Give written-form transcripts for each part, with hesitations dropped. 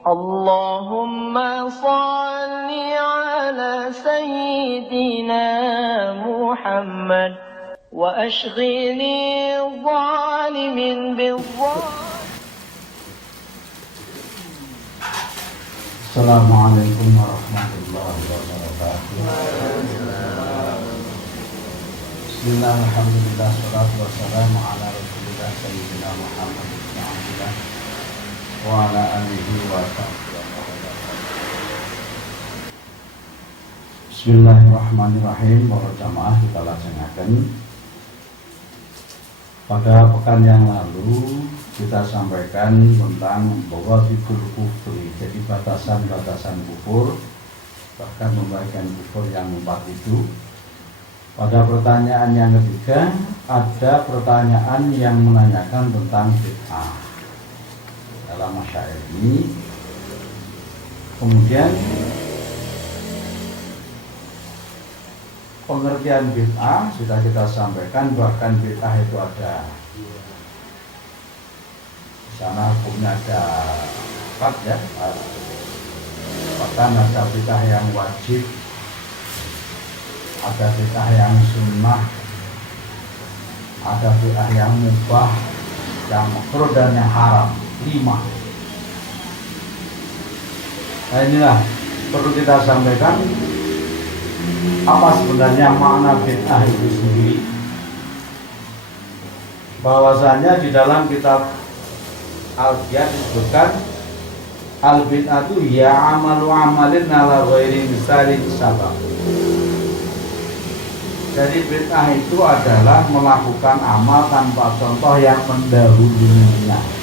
Allahumma salli ala sayyidina Muhammad wa ashghini zalimin bil-zalim. Assalamualaikum warahmatullahi wabarakatuh. Bismillah, alhamdulillah, salatu wassalamu ala rasulillah sayyidina Muhammad wa ala alihi wa sahbihi. Bismillahirrahmanirrahim. Para jamaah kita laksanakan. Pada pekan yang lalu kita sampaikan tentang bawatikul kufri, jadi batasan-batasan kufur, bahkan pembagian kufur yang 4 itu. Pada pertanyaan yang ketiga, ada pertanyaan yang menanyakan tentang bid'ah dalam masail ini. Kemudian pengertian bid'ah sudah kita sampaikan, bahkan bid'ah itu ada di sana hukumnya ada 4 ya. Bahkan ada bid'ah yang wajib, ada bid'ah yang sunnah, ada bid'ah yang mubah, yang makruh dan yang haram. 5. Nah, inilah perlu kita sampaikan apa sebenarnya makna bid'ah itu sendiri. Bahwasanya di dalam kitab Al-Qiyad disebutkan al-bid'atu ya amalu amalin ala ghairi misalin sabab. Jadi bid'ah itu adalah melakukan amal tanpa contoh yang mendahulunya.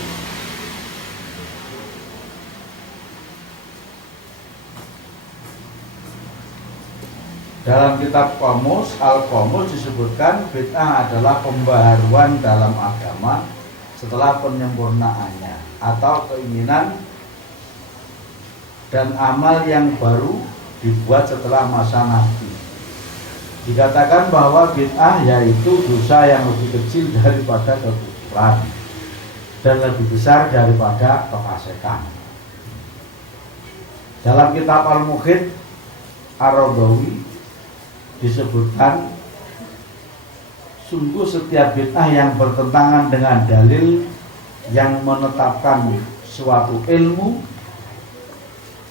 Dalam kitab Qomus, Al-Qomus disebutkan bid'ah adalah pembaharuan dalam agama setelah penyempurnaannya, atau keinginan dan amal yang baru dibuat setelah masa nabi. Dikatakan bahwa bid'ah yaitu dosa yang lebih kecil daripada kekufuran dan lebih besar daripada kefasikan. Dalam kitab Al-Mukhid Ar-Rabawi disebutkan sungguh setiap bid'ah yang bertentangan dengan dalil yang menetapkan suatu ilmu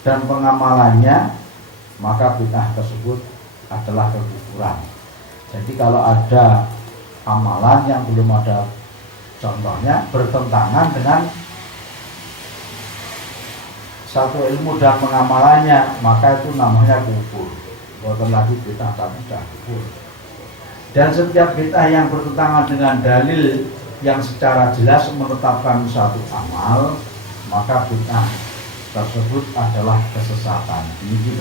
dan pengamalannya, maka bid'ah tersebut adalah kekufuran. Jadi kalau ada amalan yang belum ada contohnya, bertentangan dengan satu ilmu dan pengamalannya, maka itu namanya kufur. Bukan lagi bid'ah tapi sudah kufur. Dan setiap bid'ah yang bertentangan dengan dalil yang secara jelas menetapkan suatu amal, maka bid'ah tersebut adalah kesesatan. Ini.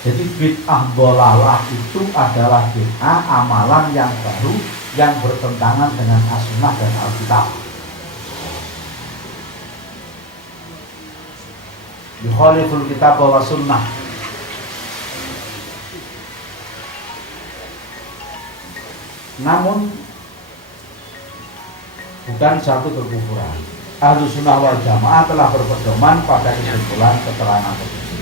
Jadi bid'ah dhalalah itu adalah bid'ah amalan yang baru yang bertentangan dengan as-sunnah dan Alkitab. Yukhaliful kitab wa sunnah. Namun bukan satu kekufuran. Ahlus sunnah wal jamaah telah berpedoman pada kesimpulan keterangan tersebut.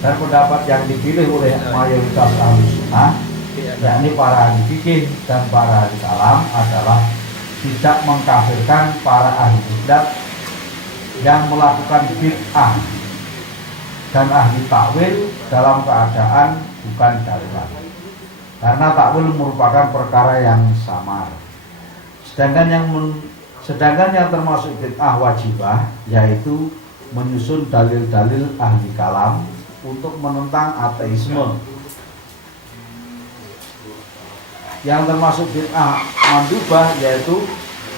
Dan pendapat yang dipilih oleh mayoritas ahlus sunnah, yakni para ahli fikih dan para ahli kalam, adalah tidak mengkafirkan para ahli bidah yang melakukan bid'ah dan ahli takwil dalam keadaan bukan darurat. Karena takwil merupakan perkara yang samar. Sedangkan yang termasuk bid'ah wajibah, yaitu menyusun dalil-dalil ahli kalam untuk menentang ateisme. Yang termasuk bid'ah mandubah, yaitu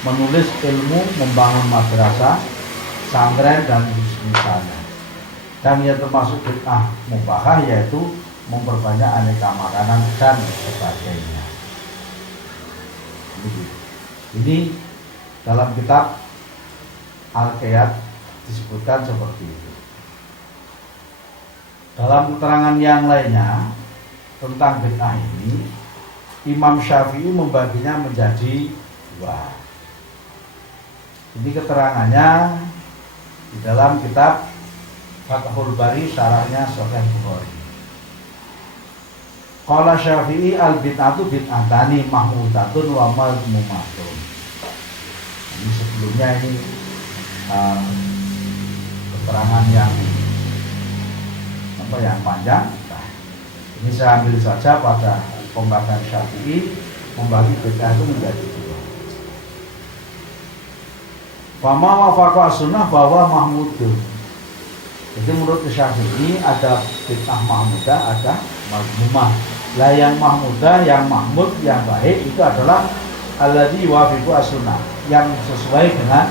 menulis ilmu, membangun madrasah, santren dan misalnya. Dan yang termasuk bid'ah mubahah, yaitu memperbanyak aneka makanan dan sebagainya. Ini dalam kitab Al-Qiyad disebutkan seperti itu. Dalam keterangan yang lainnya tentang bid'ah ini, Imam Syafi'i membaginya menjadi 2. Ini keterangannya di dalam kitab Fathul Bari syarahnya Sahih Bukhari. Qala Syafi'i al-bid'atu bid'atani mahmudatun wa mazmumatun. Ini sebelumnya ini keterangan yang panjang. Nah, ini saya ambil saja pada pembahasan Syafi'i membagi bid'ah itu menjadi dua. Fama wafaqa sunnah bahwa mahmudun. Jadi menurut Syafi'i ada bid'ah mahmudah, ada mazmumah. Lah yang mahmudah, yang mahmud, yang baik itu adalah alladzi yuwafiqu as-sunnah, yang sesuai dengan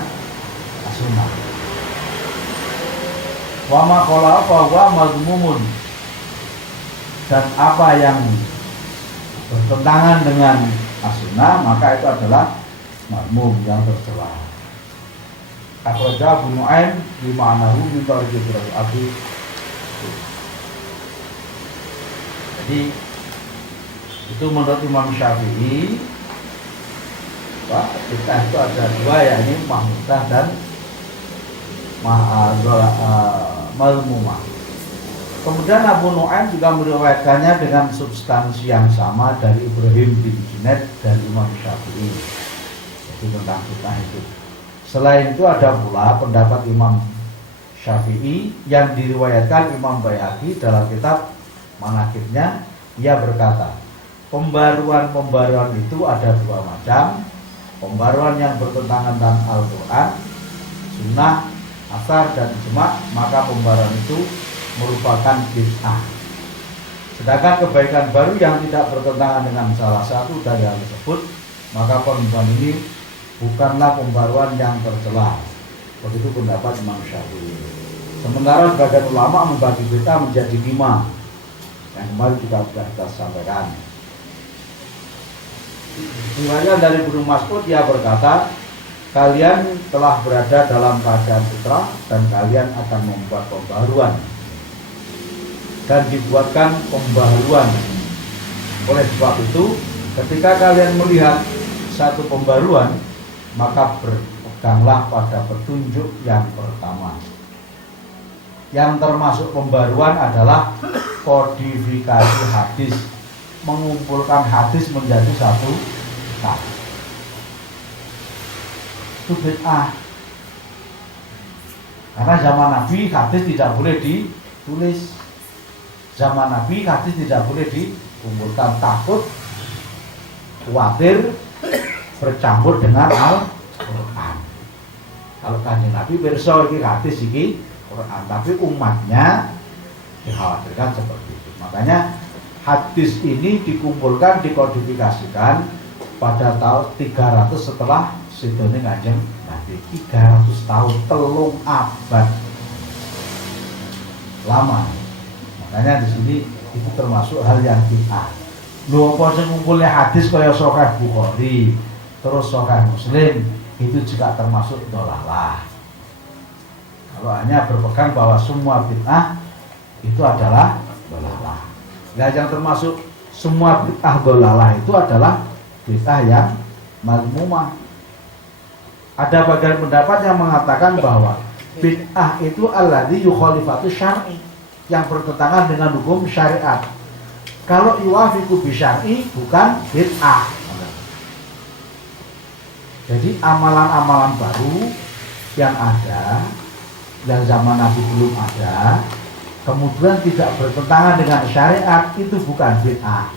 as-sunnah. Wa ma qala fa huwa mazmumun. Dan apa yang bertentangan dengan as-sunnah maka itu adalah mazmum, yang tercela. Akhraja Abu Nu'aim bi ma'nahu min tariq Abi. Jadi itu menurut Imam Syafi'i, bid'ah itu ada dua, yakni mahmudah dan mazmumah. Kemudian Abu Nu'aim juga meriwayatkannya dengan substansi yang sama dari Ibrahim bin Junaid dari Imam Syafi'i, itu tentang bid'ah itu. Selain itu ada pula pendapat Imam Syafi'i yang diriwayatkan Imam Baihaqi dalam kitab Manaqibnya. Ia berkata, pembaruan itu ada dua macam. Pembaruan yang bertentangan dengan Al-Quran, Sunnah, Asar, dan Ijma', maka pembaruan itu merupakan bid'ah. Sedangkan kebaikan baru yang tidak bertentangan dengan salah satu dari hal tersebut, maka pembaruan ini bukanlah pembaruan yang tercela. Begitu pendapat Imam Syafi'i. Sementara sebagian ulama membagi bid'ah menjadi 5, yang kemarin juga sudah kita sampaikan. Riwayat dari Ibnu Mas'ud, dia berkata, kalian telah berada dalam keadaan fitrah dan kalian akan membuat pembaharuan, dan dibuatkan pembaharuan. Oleh sebab itu, ketika kalian melihat satu pembaharuan, maka berpeganglah pada petunjuk yang pertama. Yang termasuk pembaruan adalah kodifikasi hadis, mengumpulkan hadis menjadi satu kitab. Itu bid'ah. Karena zaman Nabi hadis tidak boleh ditulis. Zaman Nabi hadis tidak boleh dikumpulkan, takut khawatir bercampur dengan Al-Quran. Kalau Kanjeng Nabi pirsa iki hadis iki Quran, tapi umatnya dikhawatirkan seperti itu. Makanya hadis ini dikumpulkan, dikodifikasikan pada tahun 300 setelah sidone Kanjeng Nabi. 300 tahun, 3 abad lama. Makanya di sini itu termasuk hal yang bid'ah. Lho apa sing ngumpulnya hadis kaya Sahih Bukhari, terus Sahih Muslim, itu juga termasuk dhalalah. Kalau hanya berpegang bahwa semua bid'ah itu adalah dhalalah. Nah, yang termasuk semua bid'ah dhalalah itu adalah bid'ah yang mazmumah. Ada bagian pendapat yang mengatakan bahwa bid'ah itu alladzi yukhalifatu syar'i, yang bertentangan dengan hukum syariat. Kalau yuwafiqu bi syar'i bukan bid'ah. Jadi amalan-amalan baru yang ada dan zaman Nabi belum ada, kemudian tidak bertentangan dengan syariat, itu bukan bid'ah.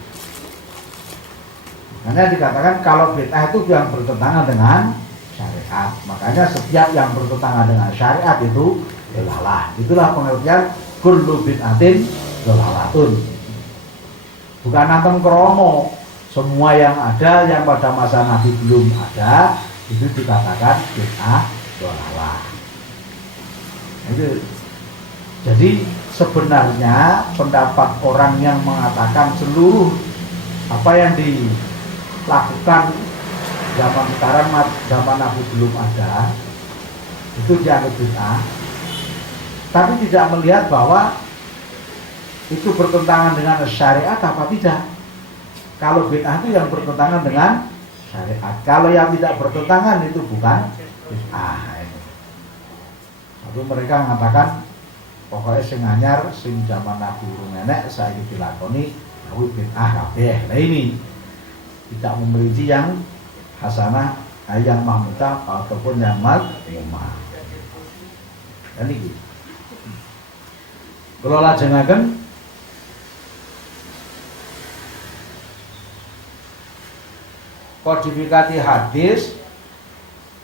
Makanya dikatakan kalau bid'ah itu yang bertentangan dengan syariat. Makanya setiap yang bertentangan dengan syariat itu dhalalah. Itulah pengertian kullu bid'atin dhalalatun. Bukan antem kromo, semua yang ada yang pada masa Nabi belum ada itu dikatakan bid'ah dhalalah. Itu. Jadi sebenarnya pendapat orang yang mengatakan seluruh apa yang dilakukan zaman sekarang, zaman Nabi belum ada, itu dianggap bid'ah, tapi tidak melihat bahwa itu bertentangan dengan syariat apa tidak. Kalau bid'ah itu yang bertentangan dengan syariat, kalau yang tidak bertentangan itu bukan bid'ah. Lalu mereka mengatakan pokoknya sing anyar sing zaman Nabi urung enek saiki dilakoni kuwi bid'ah kabeh. Nah ini tidak memiliki yang hasanah, yang mahmudah ataupun yang mazmumah. Dan iki kula lajengaken kodifikasi hadis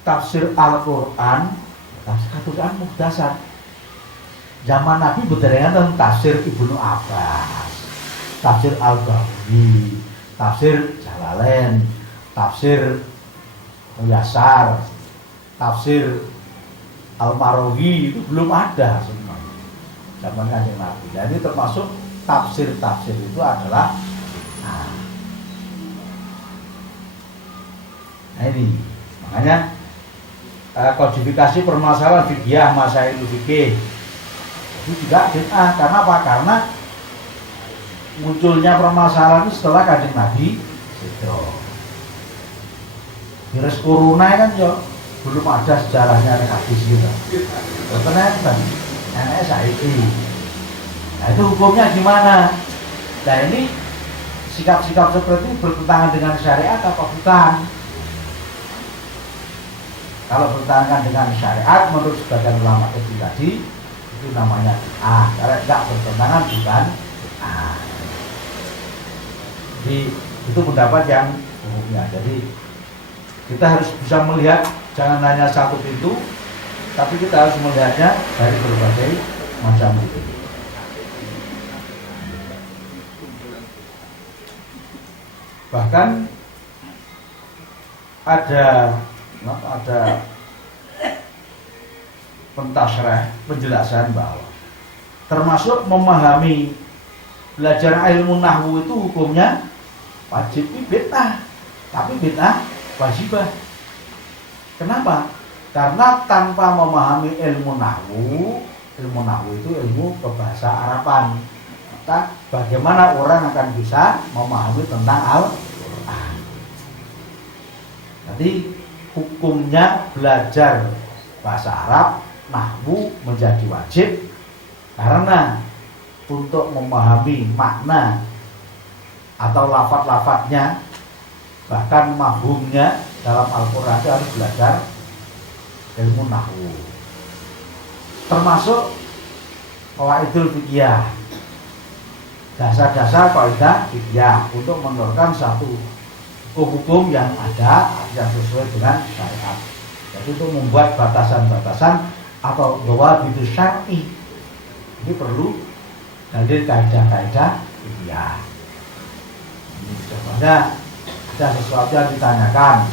tafsir Al-Qur'an. Tafsir Al-Qur'an muhdasat. Zaman Nabi beterengan tentang tafsir Ibnu Abbas, tafsir Al-Baghawi, tafsir Jalalain, tafsir Yasar, tafsir Al-Marawi itu belum ada semuanya zaman Kanjeng Nabi. Jadi termasuk tafsir-tafsir itu adalah nah ini makanya kodifikasi permasalahan fikih masail fikih itu juga bid'ah. Karena apa? Karena munculnya permasalahan itu setelah Kanjeng Nabi itu virus corona kan yo belum ada sejarahnya hadis gitu. Ternyata enak saiki. Nah itu hukumnya gimana? Nah ini sikap-sikap seperti ini bertentangan dengan syariat apa bukan? Kalau bertentangan dengan syariat menurut sebagian ulama tadi itu namanya kalau tidak bertentangan bukan jadi itu pendapat yang umumnya. Jadi kita harus bisa melihat jangan hanya satu pintu, tapi kita harus melihatnya dari berbagai macam itu. Bahkan ada pentasyrih penjelasan bahwa termasuk memahami belajar ilmu nahwu itu hukumnya wajib bid'ah, tapi bid'ah wajibah. Kenapa? Karena tanpa memahami ilmu nahwu itu ilmu kebahasa Araban. Maka bagaimana orang akan bisa memahami tentang Al-Qur'an? Jadi hukumnya belajar bahasa Arab nahwu menjadi wajib karena untuk memahami makna atau lafaz-lafaznya bahkan mafhumnya dalam Al-Qur'an itu harus belajar ilmu nahwu, termasuk qawaidul fiqhiyah, dasar-dasar kaidah fiqhiyah untuk menentukan satu hukum yang ada yang sesuai dengan syariat. Jadi untuk membuat batasan-batasan atau dhawabitu syar'i ini perlu dalil kaidah-kaidah fiqhiyah. Contohnya ada sesuatu yang ditanyakan,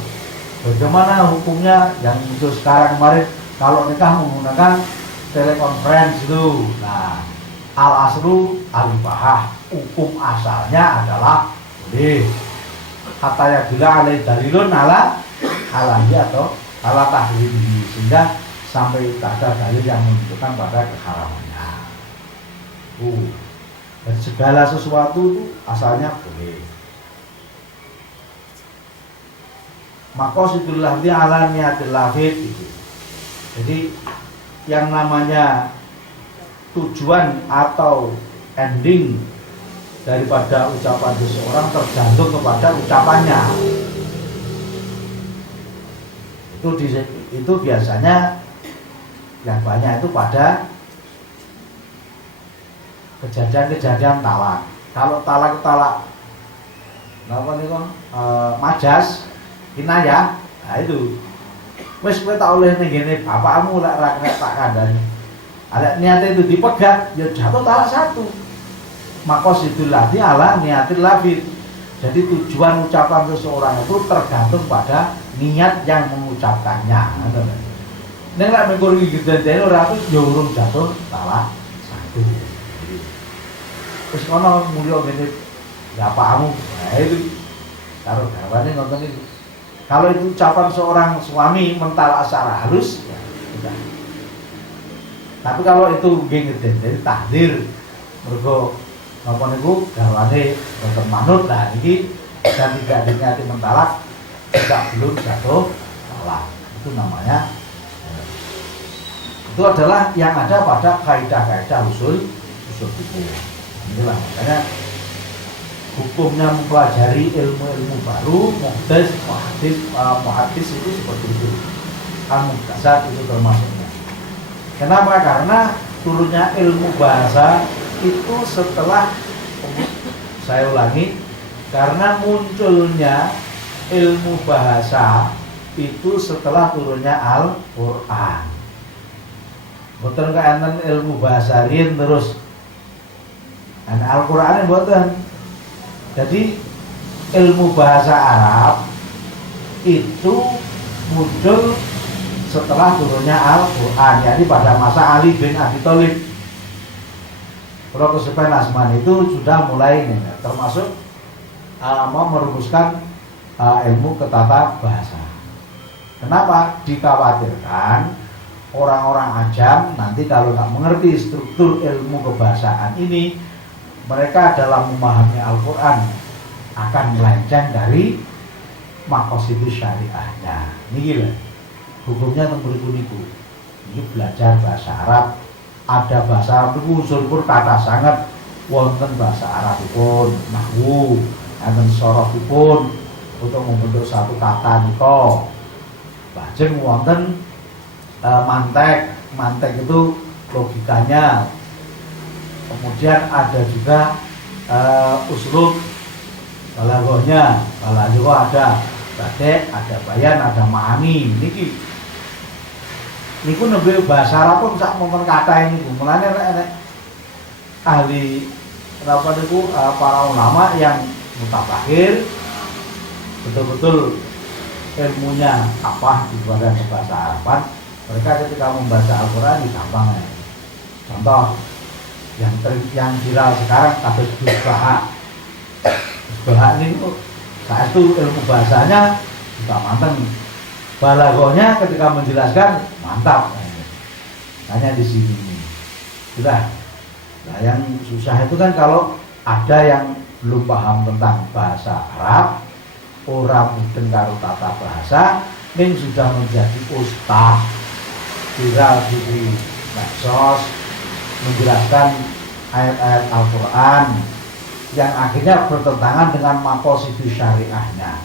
bagaimana hukumnya yang muncul sekarang kemarin kalau nikah menggunakan telekonferensi itu. Nah, al-aslu al-ibahah, hukum asalnya adalah boleh. Kata ya bila alai dalilun ala halahi atau ala tahrimi, sehingga sampai tak ada dalil yang menunjukkan pada keharamannya. Dan segala sesuatu itu asalnya boleh. Maqasidul lafzi ala niyatil lafid itu. Jadi yang namanya tujuan atau ending daripada ucapan seseorang tergantung kepada ucapannya. Itu biasanya yang banyak itu pada kejadian-kejadian talak. Kalau talak apa nih kok majas kinayah, nah itu wis kowe tak oleh ning ngene bapakmu lek ra tak kandhani. Ada niatnya itu dipegat, ya jatuh talak satu. Maqasidul lafzi ala niyatil lafid. Jadi tujuan ucapan seseorang itu tergantung pada niat yang mengucapkannya. Nek lek mengko iki gedene ora terus ya urung jatuh talak satu. Terus kono mulya ngene bapakmu. Nah itu karo garwane ngoten iki. Kalau itu ucapan seorang suami mentalak secara halus, ya sudah. Tapi kalau itu nggih jadi tahdir, mergo napa niku garwane wonten manut, nah iki dan tidak dinyati mentalak, tidak belum jatuh talak. Itu namanya Itu adalah yang ada pada kaidah-kaidah usul fikih. Inilah makanya hukumnya mempelajari ilmu-ilmu baru, muhaddis itu seperti itu. Al-Muhtasab itu termasuknya. Kenapa? Karena turunnya ilmu bahasa itu setelah, saya ulangi, karena munculnya ilmu bahasa itu setelah turunnya Al-Quran. Betul kan ilmu bahasa riyen terus Al-Quran mboten. Jadi ilmu bahasa Arab itu muncul setelah turunnya Al-Quran, jadi pada masa Ali bin Abi Thalib. Kalau kesepen Asman itu sudah mulai termasuk mau merumuskan ilmu ketata bahasa. Kenapa? Dikhawatirkan orang-orang ajam nanti kalau nggak mengerti struktur ilmu kebahasaan ini, mereka dalam memahami Al-Quran akan melenceng dari maqasidus syariahnya. Ini gila. Hukumnya tentang niku. Ini belajar bahasa Arab. Ada bahasa Arab itu unsur kata sangat wonten bahasa Arab pun nahwu, wonten sorof pun untuk membentuk satu kata niko. Lajeng wonten mantek itu logikanya. Kemudian ada juga uslub balaghahnya, balaghah ada badek, ada bayan, ada ma'ani. Niku nembe bahasa Arab pun sak wonten kata ini. Mulane nek ahli kenapa niku para ulama yang mutabakhir betul-betul ilmunya apa di bagian bahasa Araban, mereka ketika membaca Al-Quran ini gampang ya. Contoh yang viral sekarang kasus Musbahak ini saat itu ilmu bahasanya juga mantap. Balaghahnya ketika menjelaskan mantap. Hanya di sini. Sudah. Nah, yang susah itu kan kalau ada yang belum paham tentang bahasa Arab, orang mudeng karo tata bahasa, ning sudah menjadi ustaz viral di medsos menjelaskan ayat-ayat Al-Quran yang akhirnya bertentangan dengan maqasidus syariahnya.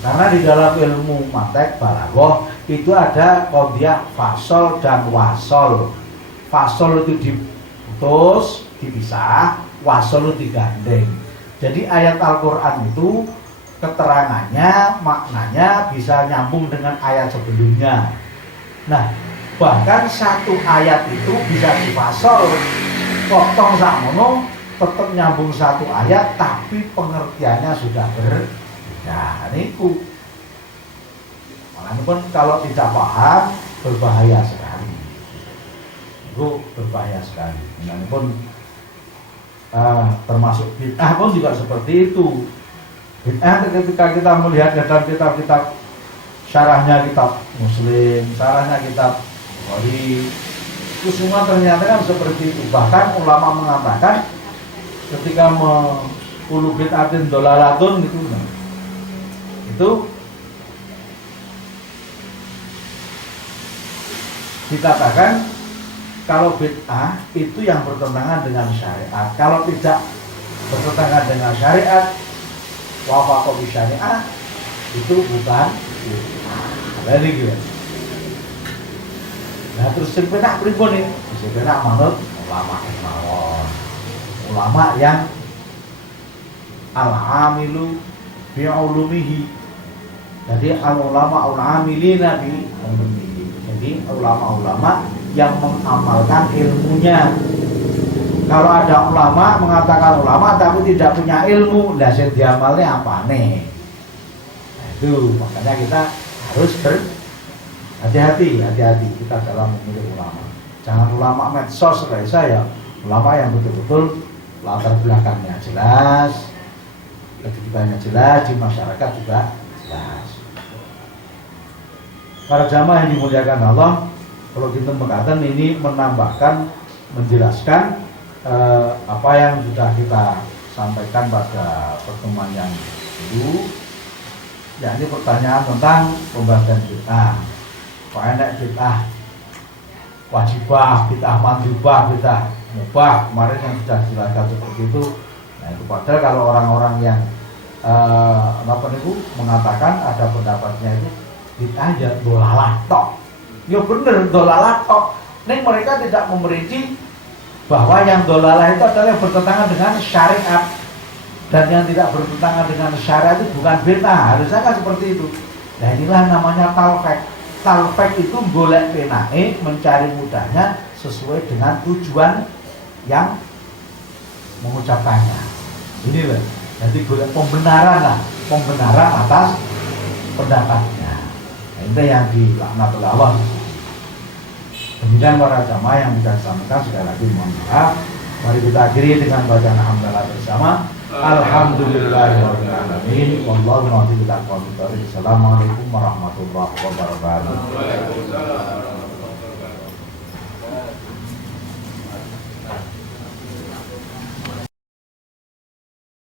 Karena di dalam ilmu mantek balaghah itu ada qadhiyah fasol dan wasol. Fasol itu diputus, dipisah, wasol itu digandeng. Jadi ayat Al-Quran itu keterangannya, maknanya bisa nyambung dengan ayat sebelumnya. Nah, bahkan satu ayat itu bisa difasol, potong sakmono, tetap nyambung satu ayat, tapi pengertiannya sudah berbeda. Niku. Makanya pun kalau tidak paham berbahaya sekali. Itu berbahaya sekali. Makanya pun termasuk bid'ah pun juga seperti itu. Bid'ah ketika kita melihat dalam kitab-kitab syarahnya kitab Muslim, syarahnya kitab Bukhari, itu semua ternyata kan seperti itu. Bahkan ulama mengatakan ketika mengulu bid'atin dolalatun gitu, itu dikatakan kalau bid'ah itu yang bertentangan dengan syariat. Kalau tidak bertentangan dengan syariat, wafaqa bi syariah, itu bukan bid'ah. Ini gitu. Nah terus sing penak pripun nih? Sing penak manut ulama mawon. Ulama yang al-amilu bi ulumihi. Jadi al-ulama al-amilina bi ulumihi. Jadi ulama-ulama yang mengamalkan ilmunya. Kalau ada ulama mengatakan ulama tapi tidak punya ilmu, lah sing diamalnya apa nih? Nah, itu makanya kita harus hati-hati kita dalam memilih ulama. Jangan ulama medsos kayak saya, ulama yang betul-betul latar belakangnya jelas, kedudukannya jelas, di masyarakat juga jelas. Para jamaah yang dimuliakan Allah, kalau kita mengatakan ini menambahkan, menjelaskan apa yang sudah kita sampaikan pada pertemuan yang dulu, yakni pertanyaan tentang pembahasan bid'ah. Kok enak bid'ah? wajibah, bid'ah mandubah, bid'ah mubah kemarin yang sudah dijelaskan seperti itu. Nah itu padahal kalau orang-orang yang mengatakan ada pendapatnya itu bid'ah ya dolalah tok. Ya bener dolalah tok. Nih mereka tidak memerinci bahwa yang dolalah itu adalah yang bertentangan dengan syariat, dan yang tidak bertentangan dengan syariat itu bukan bid'ah. Harusnya kan seperti itu. Nah inilah namanya talfek. Talfek itu golek penae, mencari mudahnya sesuai dengan tujuan yang mengucapkannya. Ini loh. Jadi golek pembenaran lah, pembenaran atas pendapatnya. Nah, ini yang dilaknat oleh Allah. Demikian para jamaah yang kita sampaikan, sekali lagi mohon maaf. Mari kita akhiri dengan bacaan alhamdulillah bersama. Alhamdulillahirabbil alamin. Wallahu a'lam bishawab. Assalamualaikum warahmatullahi wabarakatuh.